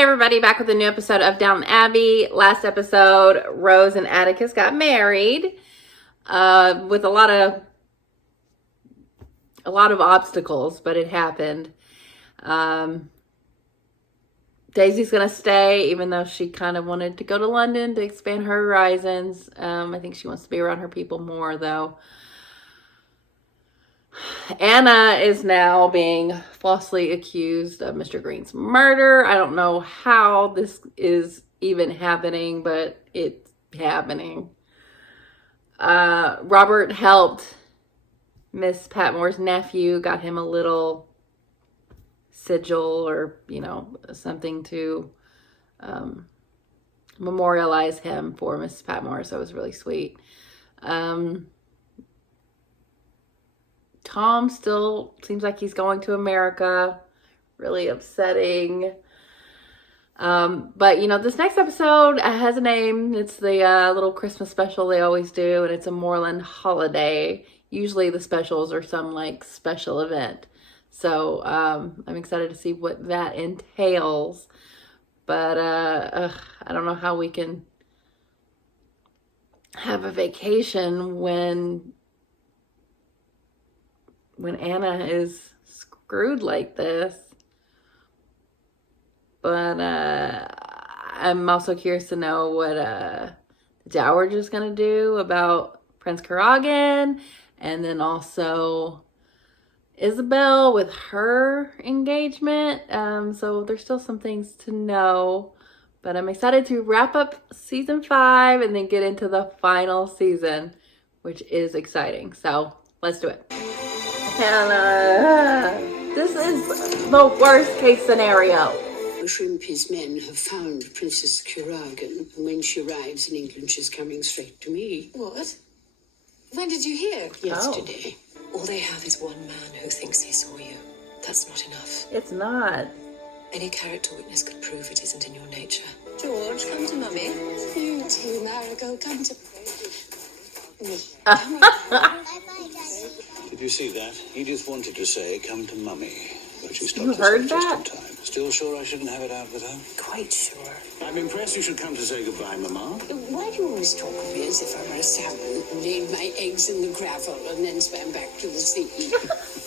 Hey everybody, back with a new episode of Downton Abbey. Last episode, Rose and Atticus got married with a lot of obstacles, but it happened. Daisy's gonna stay, even though she kind of wanted to go to London to expand her horizons. I think she wants to be around her people more, though. Anna is now being falsely accused of Mr. Green's murder. I don't know how this is even happening, but it's happening. Robert helped Miss Patmore's nephew, got him a little sigil or, something to memorialize him for Miss Patmore, so it was really sweet. Tom still seems like he's going to America. Really upsetting. But, this next episode has a name. It's the little Christmas special they always do, and it's a Moorland holiday. Usually the specials are some, special event. So, I'm excited to see what that entails. But, I don't know how we can have a vacation when Anna is screwed like this. But I'm also curious to know what the Dowager's going to do about Prince Karagan, and then also Isabel with her engagement. So there's still some things to know. But I'm excited to wrap up season 5 and then get into the final season, which is exciting. So let's do it. And this is the worst case scenario. Shrimpy's men have found Princess Kuragan, and when she arrives in England, she's coming straight to me. What? When did you hear? Yesterday. All they have is one man who thinks he saw you. That's not enough. It's not. Any character witness could prove it isn't in your nature. George, come to Mummy. You too, Marigold, come to me. Did you see that? He just wanted to say, come to Mummy. But she stopped You heard just that? in time. Still sure I shouldn't have it out with her? Quite sure. I'm impressed you should come to say goodbye, Mama. Why do you always talk of me as if I were a salmon who laid my eggs in the gravel and then swam back to the sea?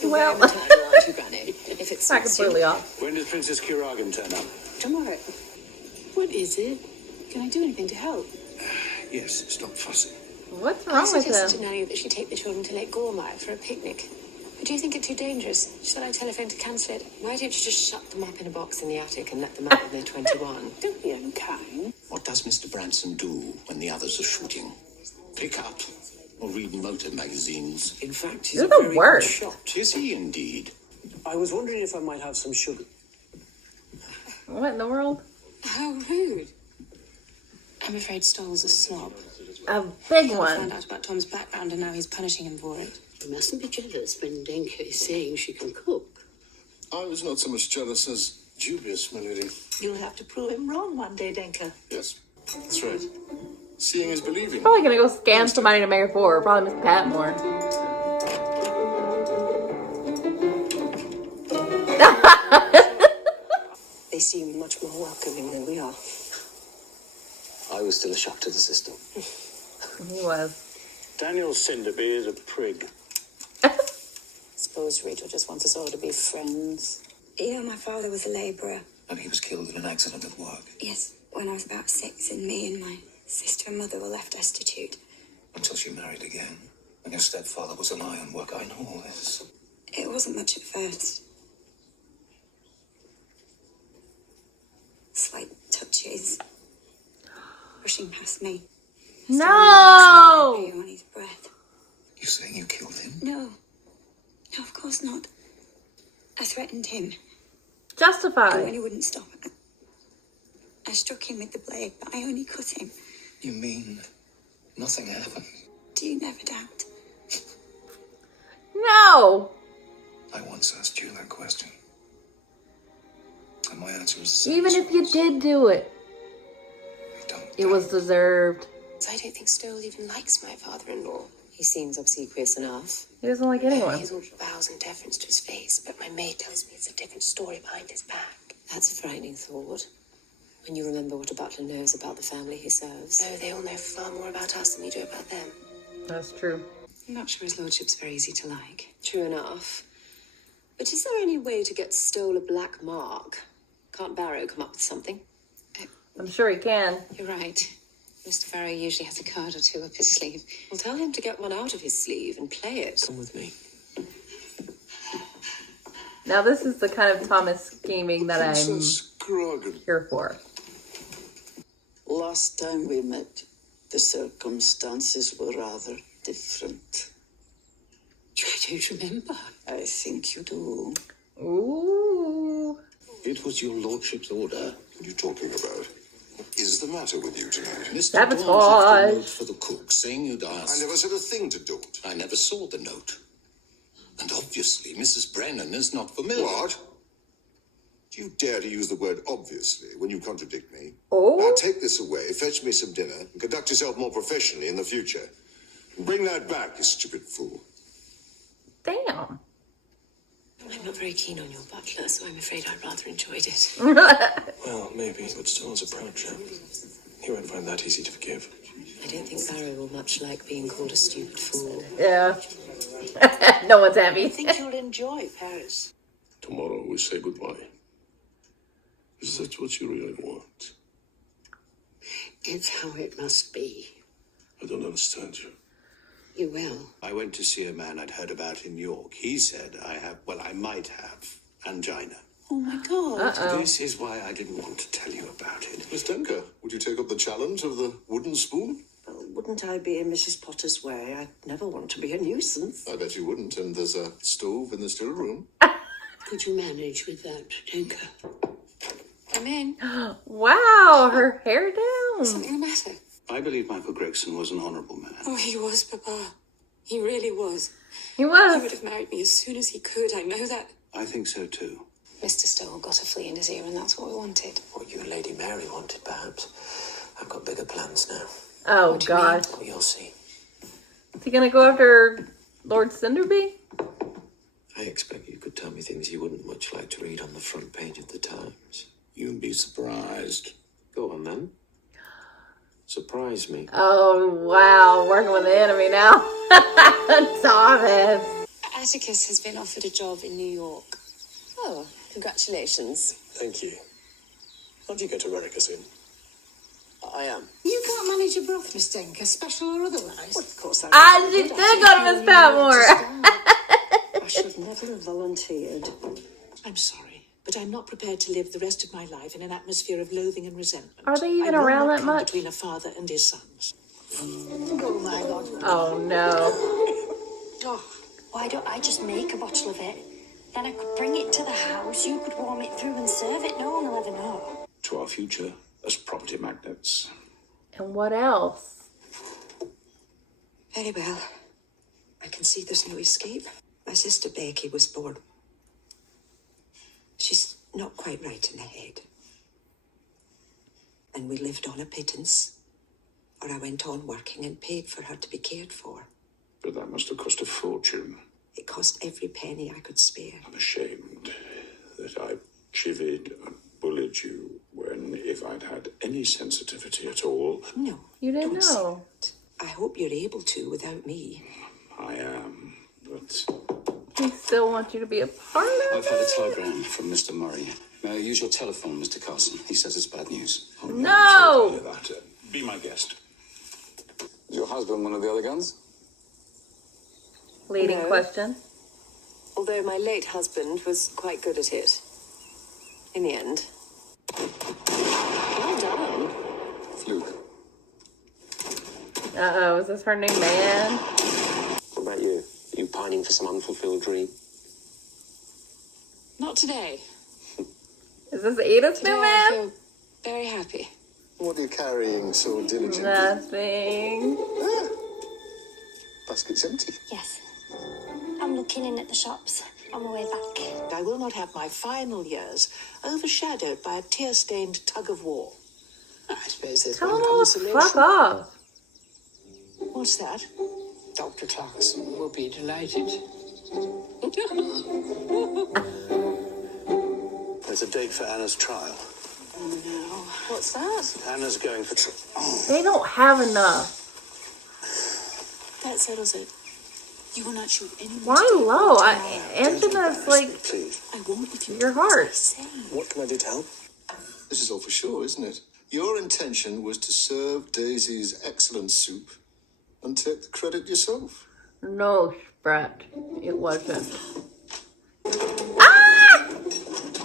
Well, Aren't you, Granny? If it's not completely off. When does Princess Kuragan turn up? Tomorrow. What is it? Can I do anything to help? Yes, stop fussing. What's I wrong with suggested him? to Nanny that she take the children to Lake Gormire for a picnic. But do you think it's too dangerous? Shall I telephone to cancel it? Why don't you just shut them up in a box in the attic and let them out when they're 21? Don't be unkind. What does Mr. Branson do when the others are shooting? Pick up or read motor magazines? In fact, he's You're a the very worst. good shot. Is he indeed? I was wondering if I might have some sugar. What in the world? How rude. I'm afraid Stoll's a slob. A big He one. found out about Tom's background and now he's punishing him for it. You mustn't be jealous when Denka is saying she can cook. I was not so much jealous as dubious, my lady. You'll have to prove him wrong one day, Denka. Yes, that's right. Seeing is believing. Probably gonna go scam somebody to marry for. Probably Miss Patmore. They seem much more welcoming than we are. I was still a shock to the system. He was. Daniel Cinderby is a prig. Suppose Rachel just wants us all to be friends. My father was a labourer. And he was killed in an accident at work. Yes, when I was about 6, and me and my sister and mother were left destitute. Until she married again. And your stepfather was an iron worker. I know all this. It wasn't much at first. Slight touches. Brushing past me. No! On his breath. You saying you killed him? No. No, of course not. I threatened him. And when Justified. he wouldn't stop, I struck him with the blade, but I only cut him. You mean nothing happened? Do you never doubt? No! I once asked you that question. And my answer was the same. Even as if you yours. did do it, I don't. it was deserved. I don't think Stoll even likes my father-in-law. He seems obsequious enough. He doesn't like anyone. He's all bows and deference to his face, but my maid tells me it's a different story behind his back. That's a frightening thought. When you remember what a butler knows about the family he serves. Oh, they all know far more about us than we do about them. That's true. I'm not sure his lordship's very easy to like. True enough. But is there any way to get Stoll a black mark? Can't Barrow come up with something? I'm sure he can. You're right. Mr. Barrow usually has a card or two up his sleeve. Well, tell him to get one out of his sleeve and play it. Come with me. Now this is the kind of Thomas scheming that I'm Princess Kragan. here for. Last time we met, the circumstances were rather different. I don't remember. I think you do. Ooh. It was your lordship's order. What are you talking about? What is the matter with you tonight? Mr. Sabotage. Dawn left a note for the cook saying you'd asked. I never said a thing to Daunt. I never saw the note. And obviously, Mrs. Brennan is not familiar. What? Do you dare to use the word obviously when you contradict me? Oh. Now take this away, fetch me some dinner, and conduct yourself more professionally in the future. And bring that back, you stupid fool. Damn. I'm not very keen on your butler, so I'm afraid I rather enjoyed it. Well, maybe, but Stoll's a proud chap. He won't find that easy to forgive. I don't think Barrow will much like being called a stupid fool. Yeah. No one's I happy. think you'll enjoy Paris. Tomorrow we say goodbye. Is that what you really want? It's how it must be. I don't understand you. You will. I went to see a man I'd heard about in York. He said I might have angina. Oh my God. This is why I didn't want to tell you about it. Miss Denker, would you take up the challenge of the wooden spoon? Well, wouldn't I be in Mrs. Potter's way? I'd never want to be a nuisance. I bet you wouldn't, and there's a stove in the still room. Could you manage with that, Denker? Come in. Wow, her hair down. Something the matter? I believe Michael Gregson was an honourable man. Oh, he was, Papa. He really was. He He would was. have married me as soon as he could. I know that. I think so too. Mr. Stoll got a flea in his ear, and that's what we wanted. What you and Lady Mary wanted, perhaps. I've got bigger plans now. Oh, What do you mean? gosh. Well, you'll see. Is he going to go after Lord Cinderby? I expect you could tell me things you wouldn't much like to read on the front page of the Times. You'd be surprised. Go on, then. Surprise me. Oh, wow. Working with the enemy now. Thomas. Atticus has been offered a job in New York. Oh, congratulations. Thank you. How do you get Americus in? I am. You can't manage a broth, Miss Denker, special or otherwise. Of course She did go to Miss Patmore. I should never have volunteered. I'm sorry, but I'm not prepared to live the rest of my life in an atmosphere of loathing and resentment. Are they even I will around not that come much? between a father and his sons. Oh, my God. Oh, no. Oh, Why don't I just make a bottle of it? Then I could bring it to the house, you could warm it through and serve it. No one will ever know. To our future as property magnates. And what else? very well. I can see there's no escape. My sister Becky was born. She's not quite right in the head. And we lived on a pittance, or I went on working and paid for her to be cared for. But that must have cost a fortune. It cost every penny I could spare. I'm ashamed that I chivied and bullied you when, if I'd had any sensitivity at all, No, You didn't don't say know. that. I hope you're able to without me. I am. But He still wants you to be a part of I've it. had a telegram from Mr. Murray. May I use your telephone, Mr. Carson? He says it's bad news. I'm sorry No! to hear that. Be my guest. Is your husband one of the other guns? Leading No. question. Although my late husband was quite good at it. In the end. Well done. Fluke. Uh-oh, is this her new man? What about you? Are you pining for some unfulfilled dream? Not today. Is this Edith's Today new I man? feel very happy. What are you carrying so diligently? Nothing. Basket's empty. Yes. I'm looking in at the shops on my way back. I will not have my final years overshadowed by a tear-stained tug of war. I suppose there's Tell one him all to consolation. fuck off. What's that? Dr. Clarkson will be delighted. There's a date for Anna's trial. Oh, no. What's that? Anna's going for They don't have enough. That settles it. You will not shoot anyone. Why today or low? tomorrow. Angela's like please. I won't if you your heart. say. What can I do to help? This is all for sure, isn't it? Your intention was to serve Daisy's excellent soup and take the credit yourself. No, Sprat. It wasn't. What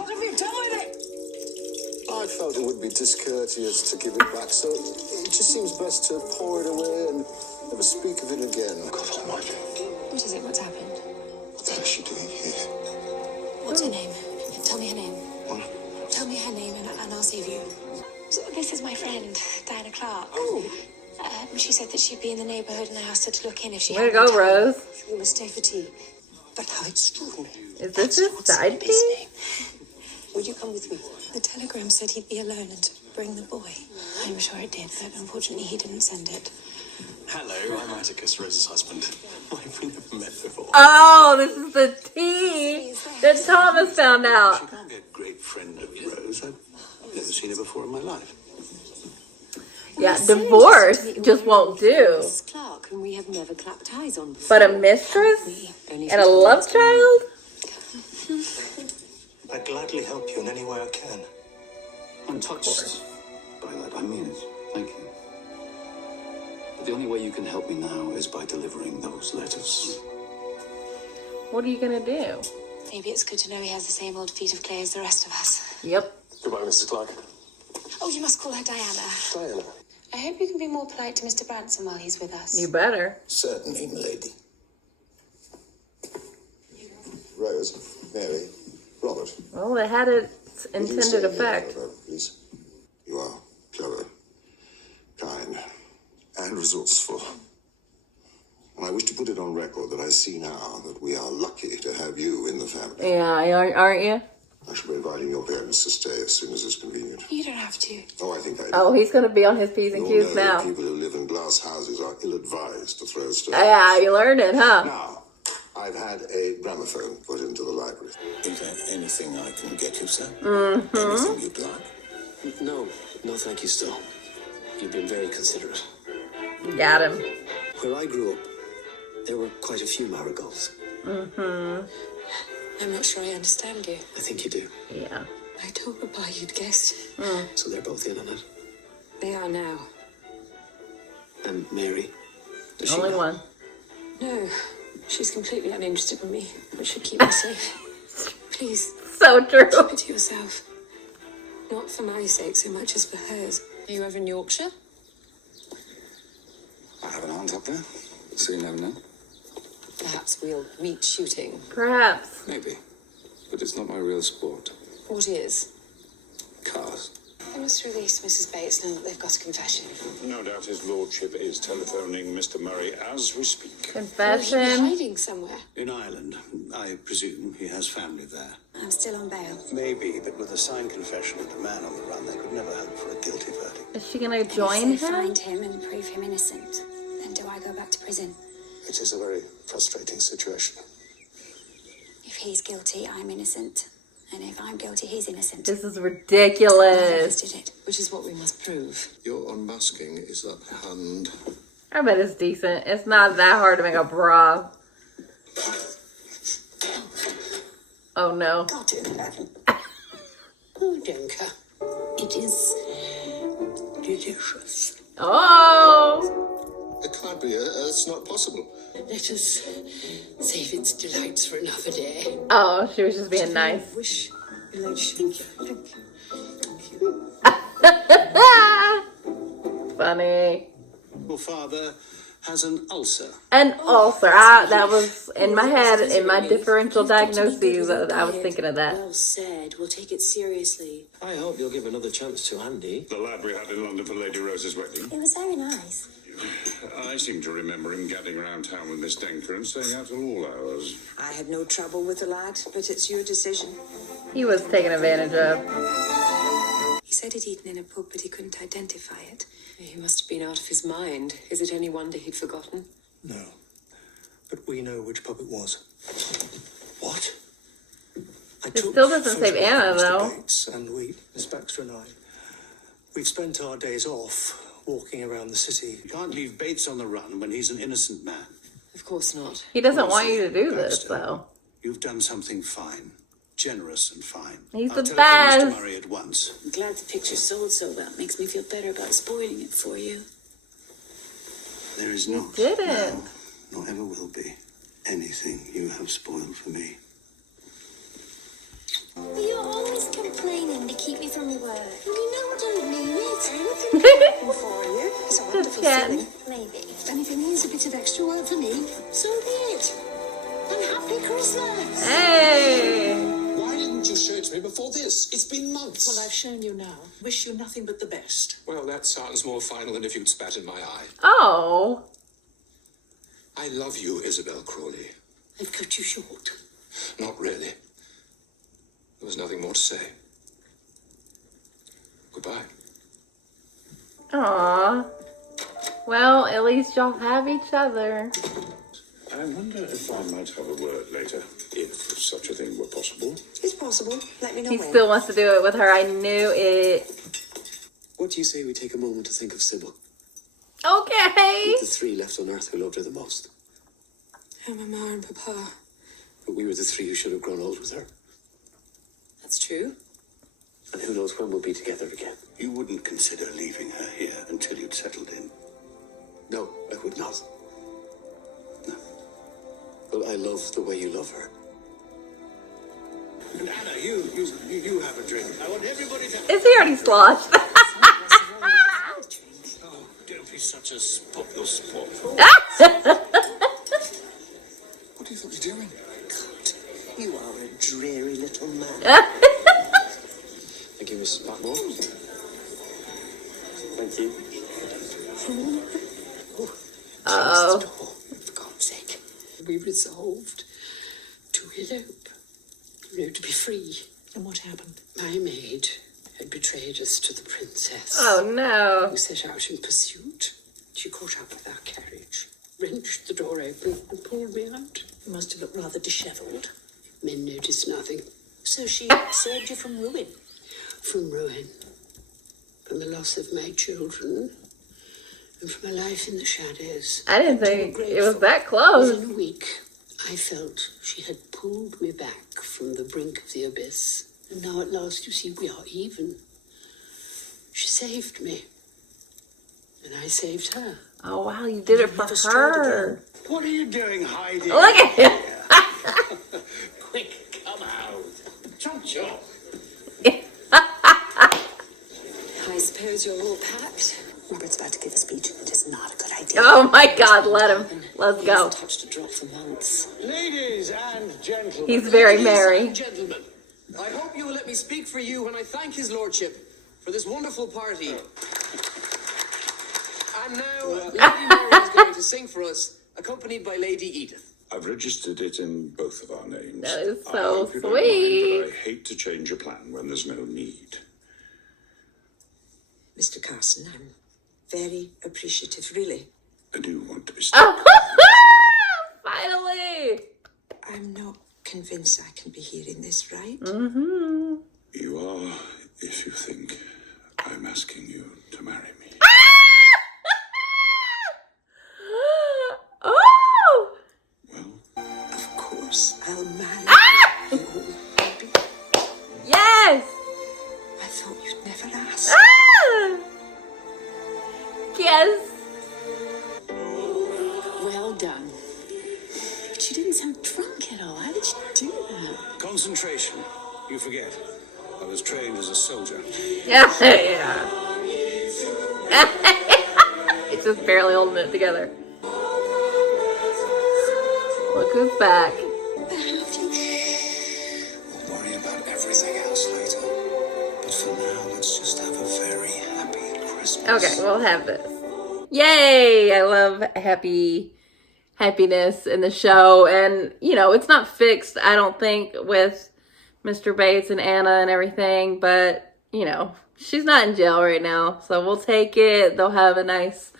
have you done with it? I felt it would be discourteous to give it back, so it just seems best to pour it away and never speak of it again. God almighty. What is it? What's happened? What the hell is she doing here? What's her name? Tell me her name. What? Tell me her name and I'll save you. So this is my friend, Diana Clark. Oh. She said that she'd be in the neighbourhood and I asked her to look in if she Way had to any go, time. Rose. We must stay for tea. But how extraordinary. Is this his side piece? Would you come with me? The telegram said he'd be alone and to bring the boy. I'm sure it did, but unfortunately he didn't send it. Hello, I'm Atticus, Rose's husband. We've never met before. Oh, this is the tea that Thomas found She out. can't be a great friend of Rose. I've never seen her before in my life. Yeah, divorce just won't do. Mrs. Clark, whom we have never clapped eyes on before. But a mistress Only and a 15 love minutes ago. child? I'd gladly help you in any way I can. I'm touched by that. I mean it. Thank you. But the only way you can help me now is by delivering those letters. What are you gonna do? Maybe it's good to know he has the same old feet of clay as the rest of us. Yep. Goodbye, Mrs. Clark. Oh, you must call her Diana. Diana. I hope you can be more polite to Mr. Branson while he's with us. You better. Certainly, milady. Rose, Mary, Robert. Well, it had its will you intended stay here, effect. however, please? You are clever, kind, and resourceful. And I wish to put it on record that I see now that we are lucky to have you in the family. Yeah, aren't you? I shall be inviting your parents to stay as soon as it's convenient. You don't have to. Oh, I think I do. Oh, he's gonna be on his P's and You all Q's know that now. people who live in glass houses are ill-advised to throw stones. Yeah, you learned it, huh? Now, I've had a gramophone put into the library. Is there anything I can get you, sir? Mm-hmm. Anything you'd like? No, thank you still. You've been very considerate. Got him. Where I grew up, there were quite a few marigolds. Mm-hmm. I'm not sure I understand you. I think you do. Yeah. I told Papa you'd guessed. So they're both in on it. They are now. And Mary? Does she Only know? one. No, she's completely uninterested in me, which should keep me safe. Please, So true. keep it to yourself. Not for my sake so much as for hers. Are you ever in Yorkshire? I have an aunt up there, so you never know. Perhaps we'll meet shooting. Perhaps. Maybe. But it's not my real sport. What is? Cars. They must release Mrs. Bates now that they've got a confession. No doubt his lordship is telephoning Mr. Murray as we speak. Or he'll be Confession. hiding somewhere. In Ireland. I presume he has family there. I'm still on bail. Maybe, but with a signed confession and a man on the run, they could never hope for a guilty verdict. Is she gonna join If they him? find him and prove him innocent, then do I go back to prison? It is a very frustrating situation. If he's guilty, I'm innocent. And if I'm guilty, he's innocent. This is Whoever ridiculous. did it. Which is what we must prove. Your unmasking is that hand. I bet it's decent. It's not that hard to make a bra. Oh no. God in heaven. Oh, Denka. It is delicious. Oh. It can't be. It's not possible. Let us save its delights for another day. Oh, she was just being nice. Wish, your ladyship. Thank you. Funny. Your father has an ulcer. And ulcer. That was in my head, in my differential diagnoses. I was thinking of that. Well said. We'll take it seriously. I hope you'll give another chance to Andy. The lad we had in London for Lady Rose's wedding. It was very nice. I seem to remember him gadding around town with Miss Denker and staying out till all hours. I had no trouble with the lad, but it's your decision. He was taken advantage of. He said he'd eaten in a pub, but he couldn't identify it. He must have been out of his mind. Is it any wonder he'd forgotten? No. But we know which pub it was. What? It still doesn't save Anna, though. Bates and we, Miss Baxter and I, We've spent our days off, walking around the city. You can't leave Bates on the run when he's an innocent man. Of course not. He doesn't want you to do this, Baxter, though. You've done something fine. Generous and fine. He's I'll the telephone Mr. best. Murray at once. I'm glad the picture sold so well. Makes me feel better about spoiling it for you. There is not, didn't. now, nor ever will be, anything you have spoiled for me. But you're always complaining to keep me from your work. You know I don't mean it. Anything can happen for you. It's a wonderful Jen. feeling. Maybe. And if it means a bit of extra work for me, so be it. And happy Christmas! Hey! Why didn't you show it to me before this? It's been months. Well, I've shown you now. Wish you nothing but the best. Well, that sounds more final than if you'd spat in my eye. Oh. I love you, Isabel Crawley. I've cut you short. Not really. There was nothing more to say. Goodbye. Aw. Well, at least y'all have each other. I wonder if I might have a word later, if such a thing were possible. It's possible. Let me know He when. still wants to do it with her. I knew it. What do you say we take a moment to think of Sybil? Okay. The three left on Earth who loved her the most. Oh, Mama and Papa. But we were the three who should have grown old with her. That's true. And who knows when we'll be together again. You wouldn't consider leaving her here until you'd settled in. No, I would not. No. But I love the way you love her. And Anna, you have a drink. I want everybody to... Is he already sloshed? Oh, don't be such a spot. What do you think you're doing? You are a dreary little man. Thank you, Mrs. Blackmore. Thank you. Oh. For God's sake. We resolved to elope. To be free. And what happened? My maid had betrayed us to the princess. Oh, no. We set out in pursuit. She caught up with our carriage, wrenched the door open, and pulled me out. You must have looked rather dishevelled. Men noticed nothing. So she saved you from ruin. From ruin, from the loss of my children, and from a life in the shadows. I didn't think it was that close. Within a week, I felt she had pulled me back from the brink of the abyss. And now at last, you see, we are even. She saved me. And I saved her. Oh, wow. You did it for never strayed her. What are you doing hiding? Look at him. Quick, come out. Chomp chomp. I suppose you're all packed. Robert's about to give a speech. It is not a good idea. Oh, my God. Let him. Let's He go. hasn't touched a drop for months. Ladies and gentlemen. He's very Ladies merry. and gentlemen, I hope you will let me speak for you when I thank his lordship for this wonderful party. And now, Lady Mary is going to sing for us, accompanied by Lady Edith. I've registered it in both of our names. That is I so hope you don't mind, sweet. but I hate to change a plan when there's no need. Mr. Carson, I'm very appreciative, really. I do want to be Finally. I'm not convinced I can be hearing this right. Mm-hmm. You are, if you think I'm asking you to marry me. Oh. Well, Of course, I'll marry you. Yes. I thought you'd never ask. Yes. Well done. But you didn't sound drunk at all. How did you do that? Concentration. You forget. I was trained as a soldier. Yeah. Yeah. It's just barely holding it together. Look who's back. We'll worry about everything else later. But for now, let's just have a very happy Christmas. Okay, we'll have this. Yay! I love happiness in the show. And, you know, it's not fixed, I don't think, with Mr. Bates and Anna and everything. But, you know, she's not in jail right now. So we'll take it. They'll have a nice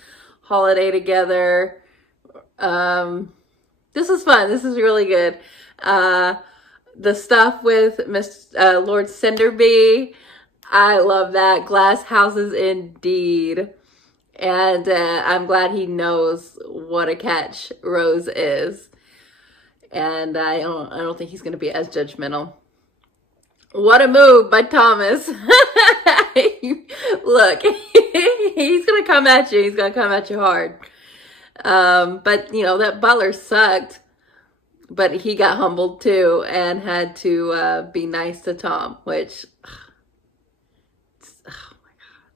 holiday together. This is fun. This is really good. The stuff with Lord Cinderby, I love that. Glass houses indeed. And I'm glad he knows what a catch Rose is. And I don't think he's going to be as judgmental. What a move by Thomas. Look, he's going to come at you. He's going to come at you hard. But, you know, that butler sucked. But he got humbled too and had to be nice to Tom, which...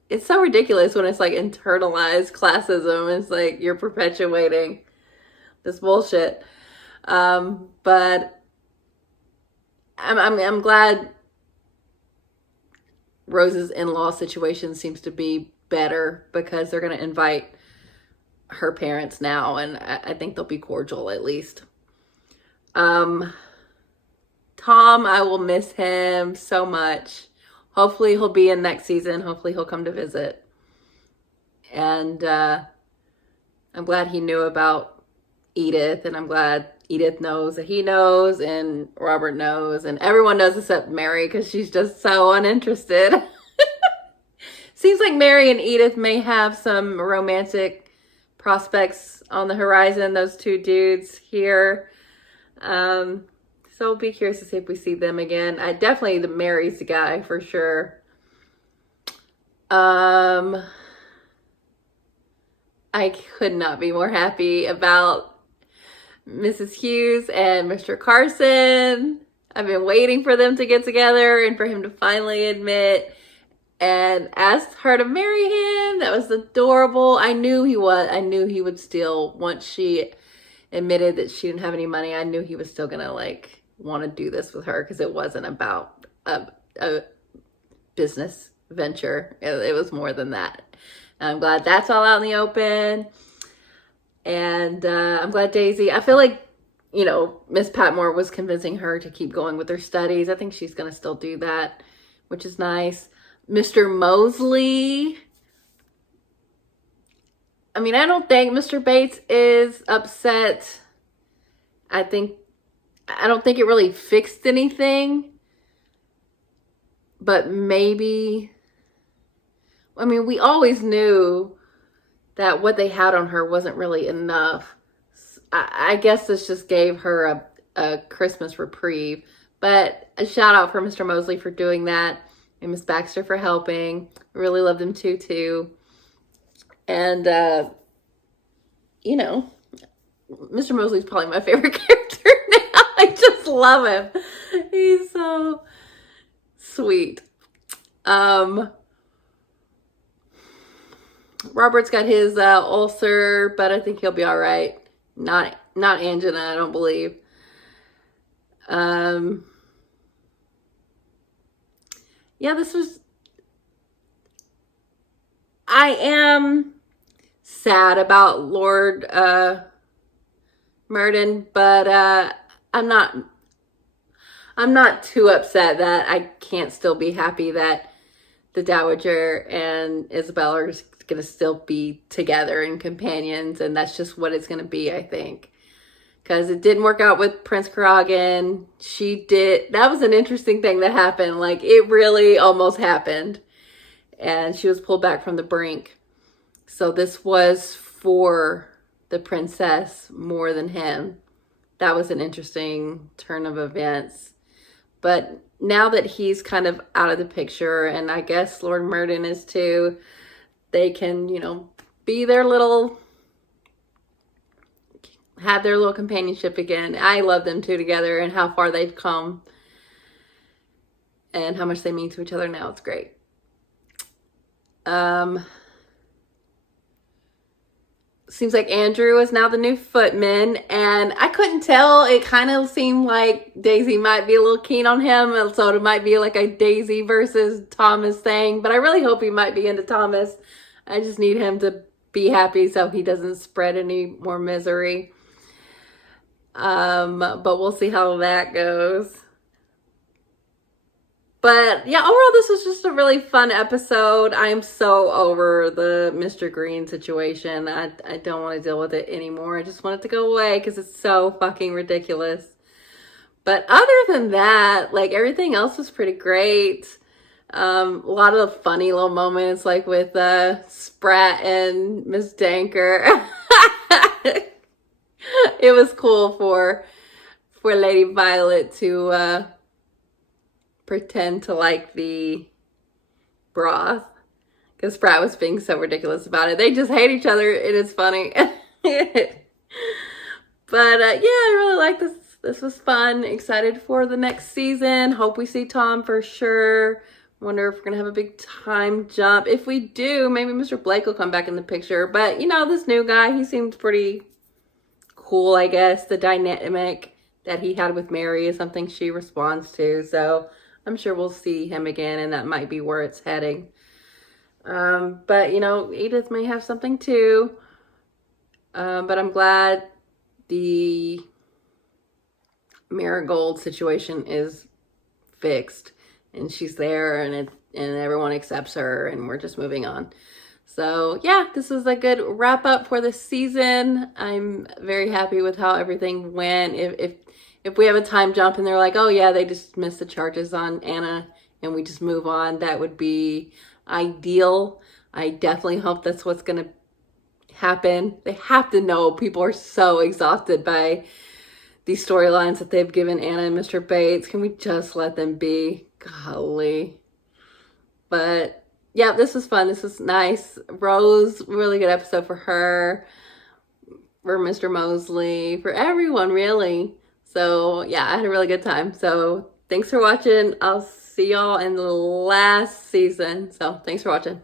It's so ridiculous when it's like internalized classism. It's like you're perpetuating this bullshit. But I'm glad Rose's in-law situation seems to be better because they're going to invite her parents now, and I think they'll be cordial at least. Tom, I will miss him so much. Hopefully he'll be in next season. Hopefully he'll come to visit. And I'm glad he knew about Edith. And I'm glad Edith knows that he knows. And Robert knows. And everyone knows except Mary because she's just so uninterested. Seems like Mary and Edith may have some romantic prospects on the horizon. Those two dudes here. So I'll be curious to see if we see them again. Definitely the Mary's the guy for sure. I could not be more happy about Mrs. Hughes and Mr. Carson. I've been waiting for them to get together and for him to finally admit and asked her to marry him. That was adorable. I knew he was. I knew he would still, once she admitted that she didn't have any money, I knew he was still gonna like want to do this with her because it wasn't about a business venture. It was more than that. And I'm glad that's all out in the open. And I'm glad Daisy, I feel like, you know, Miss Patmore was convincing her to keep going with her studies. I think she's going to still do that, which is nice. Mr. Mosley, I mean, I don't think Mr. Bates is upset. I don't think it really fixed anything. But maybe, I mean, we always knew that what they had on her wasn't really enough. I guess this just gave her a Christmas reprieve. But a shout out for Mr. Mosley for doing that. And Miss Baxter for helping. Really love them too. And, you know, Mr. Mosley's probably my favorite character now. I just love him. He's so sweet. Robert's got his ulcer, but I think he'll be all right. Not angina, I don't believe. Yeah, I am sad about Lord Murden, but I'm not too upset that I can't still be happy that the Dowager and Isabel are going to still be together and companions, and that's just what it's going to be, I think. Because it didn't work out with Prince Karagan. That was an interesting thing that happened. Like, it really almost happened. And she was pulled back from the brink. So this was for the princess more than him. That was an interesting turn of events. But now that he's kind of out of the picture, and I guess Lord Murden is too, they can, you know, be their little, have their little companionship again. I love them two together and how far they've come and how much they mean to each other now. It's great. Seems like Andrew is now the new footman, and I couldn't tell. It kind of seemed like Daisy might be a little keen on him, and so it might be like a Daisy versus Thomas thing, but I really hope he might be into Thomas. I just need him to be happy so he doesn't spread any more misery. But we'll see how that goes. But yeah, overall, this was just a really fun episode. I'm so over the Mr. Green situation. I don't want to deal with it anymore. I just want it to go away because it's so fucking ridiculous. But other than that, like, everything else was pretty great. A lot of funny little moments, like with Sprat and Miss Danker. It was cool for Lady Violet to pretend to like the broth, because Sprat was being so ridiculous about it. They just hate each other. It is funny. But yeah, I really like this. This was fun. Excited for the next season. Hope we see Tom for sure. Wonder if we're going to have a big time jump. If we do, maybe Mr. Blake will come back in the picture. But, you know, this new guy, he seems pretty cool, I guess. The dynamic that he had with Mary is something she responds to. So I'm sure we'll see him again, and that might be where it's heading. But, you know, Edith may have something too. But I'm glad the Marigold situation is fixed and she's there, and everyone accepts her, and we're just moving on. So yeah, this is a good wrap up for this season. I'm very happy with how everything went. If we have a time jump and they're like, oh yeah, they just missed the charges on Anna and we just move on, that would be ideal. I definitely hope that's what's gonna happen. They have to know. People are so exhausted by these storylines that they've given Anna and Mr. Bates. Can we just let them be? Golly. But yeah, this was fun. This was nice. Rose, really good episode for her, for Mr. Mosley, for everyone really. So yeah, I had a really good time. So thanks for watching. I'll see y'all in the last season. So thanks for watching.